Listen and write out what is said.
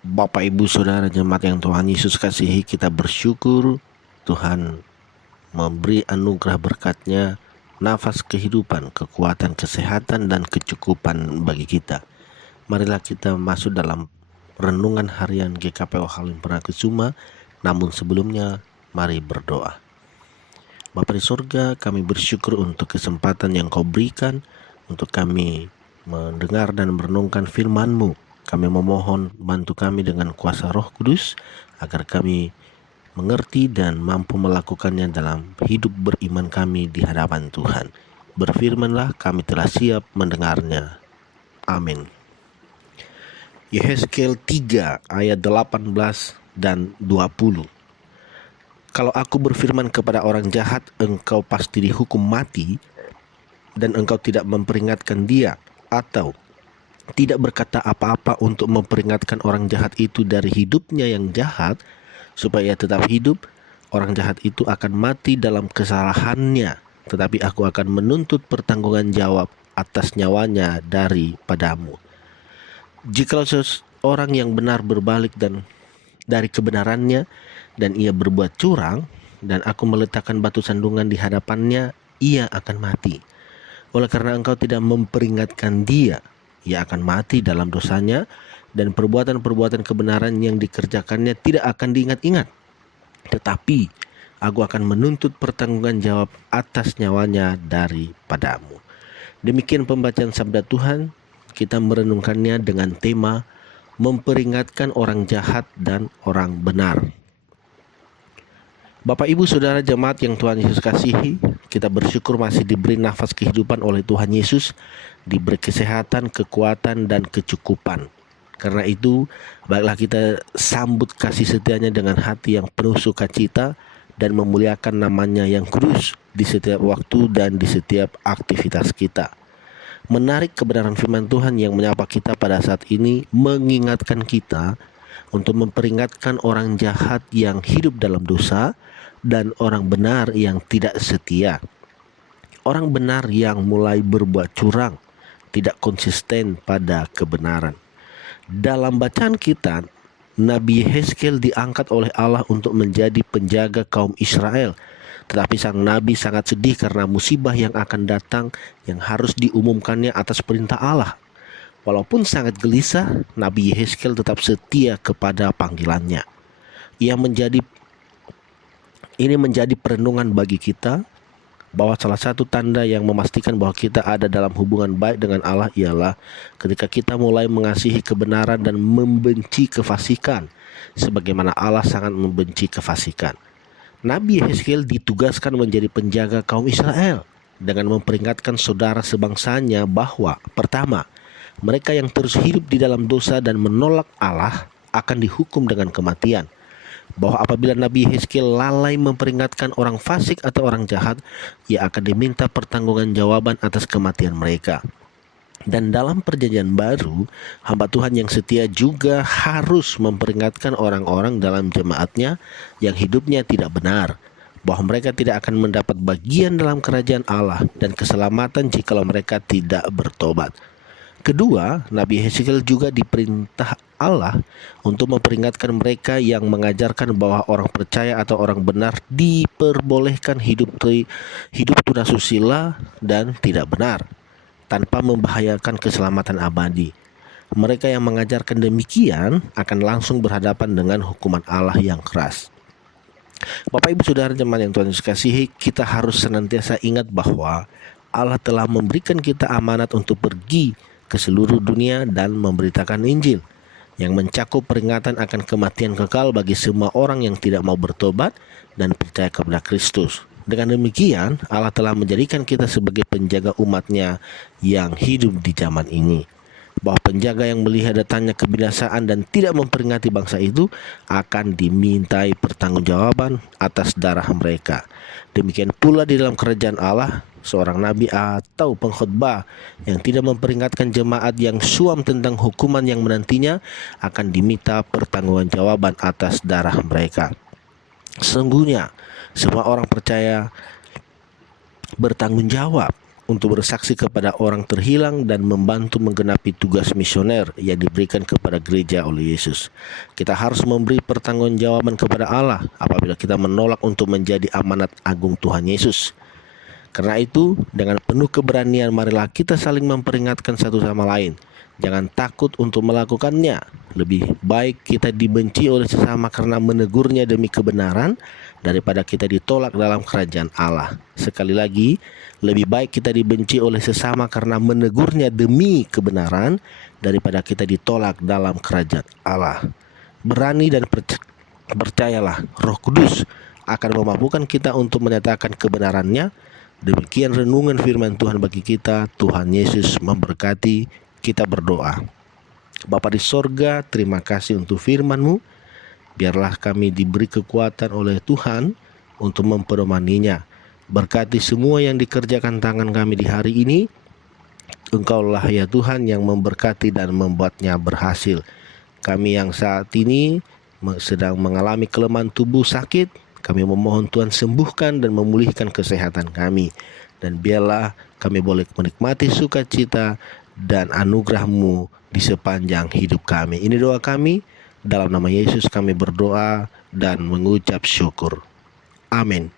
Bapak, Ibu, Saudara jemaat yang Tuhan Yesus kasihi, kita bersyukur Tuhan memberi anugerah berkat-Nya, nafas kehidupan, kekuatan, kesehatan, dan kecukupan bagi kita. Marilah kita masuk dalam renungan harian GKP Halim Perakusuma. Namun sebelumnya, mari berdoa. Bapa di surga, kami bersyukur untuk kesempatan yang Kau berikan untuk kami mendengar dan merenungkan firman-Mu. Kami memohon bantu kami dengan kuasa Roh Kudus agar kami mengerti dan mampu melakukannya dalam hidup beriman kami di hadapan Tuhan. Berfirmanlah, kami telah siap mendengarnya. Amin. Yehezkiel 3 ayat 18 dan 20. Kalau aku berfirman kepada orang jahat, engkau pasti dihukum mati, dan engkau tidak memperingatkan dia, atau tidak berkata apa-apa untuk memperingatkan orang jahat itu dari hidupnya yang jahat, supaya tetap hidup, orang jahat itu akan mati dalam kesalahannya, tetapi aku akan menuntut pertanggungan jawab atas nyawanya daripadamu. Jikalau seorang yang benar berbalik dan dari kebenarannya, dan ia berbuat curang, dan aku meletakkan batu sandungan di hadapannya, ia akan mati. Oleh karena engkau tidak memperingatkan dia, ia akan mati dalam dosanya, dan perbuatan-perbuatan kebenaran yang dikerjakannya tidak akan diingat-ingat. Tetapi aku akan menuntut pertanggungan jawab atas nyawanya daripadamu. Demikian pembacaan sabda Tuhan. Kita merenungkannya dengan tema memperingatkan orang jahat dan orang benar. Bapak, Ibu, Saudara jemaat yang Tuhan Yesus kasihi, kita bersyukur masih diberi nafas kehidupan oleh Tuhan Yesus, diberi kesehatan, kekuatan, dan kecukupan. Karena itu, baiklah kita sambut kasih setianya dengan hati yang penuh sukacita dan memuliakan namanya yang kudus di setiap waktu dan di setiap aktivitas kita. Menarik kebenaran firman Tuhan yang menyapa kita pada saat ini mengingatkan kita untuk memperingatkan orang jahat yang hidup dalam dosa dan orang benar yang tidak setia. Orang benar yang mulai berbuat curang, tidak konsisten pada kebenaran. Dalam bacaan kita, Nabi Yehezkiel diangkat oleh Allah untuk menjadi penjaga kaum Israel. Tetapi sang nabi sangat sedih karena musibah yang akan datang yang harus diumumkannya atas perintah Allah. Walaupun sangat gelisah, Nabi Yehezkiel tetap setia kepada panggilannya. Ini menjadi perenungan bagi kita bahwa salah satu tanda yang memastikan bahwa kita ada dalam hubungan baik dengan Allah ialah ketika kita mulai mengasihi kebenaran dan membenci kefasikan, sebagaimana Allah sangat membenci kefasikan. Nabi Yehezkiel ditugaskan menjadi penjaga kaum Israel dengan memperingatkan saudara sebangsanya bahwa pertama, mereka yang terus hidup di dalam dosa dan menolak Allah akan dihukum dengan kematian. Bahwa apabila Nabi Yehezkiel lalai memperingatkan orang fasik atau orang jahat, ia akan diminta pertanggungan jawaban atas kematian mereka. Dan dalam perjanjian baru, hamba Tuhan yang setia juga harus memperingatkan orang-orang dalam jemaatnya yang hidupnya tidak benar, bahwa mereka tidak akan mendapat bagian dalam kerajaan Allah dan keselamatan jikalau mereka tidak bertobat. Kedua, Nabi Yehezkiel juga diperintah Allah untuk memperingatkan mereka yang mengajarkan bahwa orang percaya atau orang benar diperbolehkan hidup tunasusila dan tidak benar, tanpa membahayakan keselamatan abadi. Mereka yang mengajarkan demikian akan langsung berhadapan dengan hukuman Allah yang keras. Bapak, Ibu, Saudara jemaat yang Tuhan Yesus kasihi, kita harus senantiasa ingat bahwa Allah telah memberikan kita amanat untuk pergi ke seluruh dunia dan memberitakan Injil yang mencakup peringatan akan kematian kekal bagi semua orang yang tidak mau bertobat dan percaya kepada Kristus. Dengan demikian, Allah telah menjadikan kita sebagai penjaga umat-Nya yang hidup di zaman ini. Bahwa penjaga yang melihat datangnya kebinasaan dan tidak memperingati bangsa itu akan dimintai pertanggungjawaban atas darah mereka. Demikian pula di dalam kerajaan Allah, seorang nabi atau pengkhotbah yang tidak memperingatkan jemaat yang suam tentang hukuman yang menantinya akan diminta pertanggungjawaban atas darah mereka. Sesungguhnya semua orang percaya bertanggung jawab untuk bersaksi kepada orang terhilang dan membantu menggenapi tugas misioner yang diberikan kepada gereja oleh Yesus. Kita harus memberi pertanggungjawaban kepada Allah apabila kita menolak untuk menjadi amanat agung Tuhan Yesus. Karena itu, dengan penuh keberanian marilah kita saling memperingatkan satu sama lain. Jangan takut untuk melakukannya. Lebih baik kita dibenci oleh sesama karena menegurnya demi kebenaran daripada kita ditolak dalam kerajaan Allah. Sekali lagi, lebih baik kita dibenci oleh sesama karena menegurnya demi kebenaran daripada kita ditolak dalam kerajaan Allah. Berani dan percayalah, Roh Kudus akan memampukan kita untuk menyatakan kebenarannya. Demikian renungan firman Tuhan bagi kita. Tuhan Yesus memberkati. Kita berdoa. Bapa di sorga, terima kasih untuk firman-Mu. Biarlah kami diberi kekuatan oleh Tuhan untuk memperdomaninya. Berkati semua yang dikerjakan tangan kami di hari ini. Engkaulah ya Tuhan yang memberkati dan membuatnya berhasil. Kami yang saat ini sedang mengalami kelemahan tubuh sakit, kami memohon Tuhan sembuhkan dan memulihkan kesehatan kami. Dan biarlah kami boleh menikmati sukacita dan anugerah-Mu di sepanjang hidup kami. Ini doa kami, dalam nama Yesus kami berdoa dan mengucap syukur. Amin.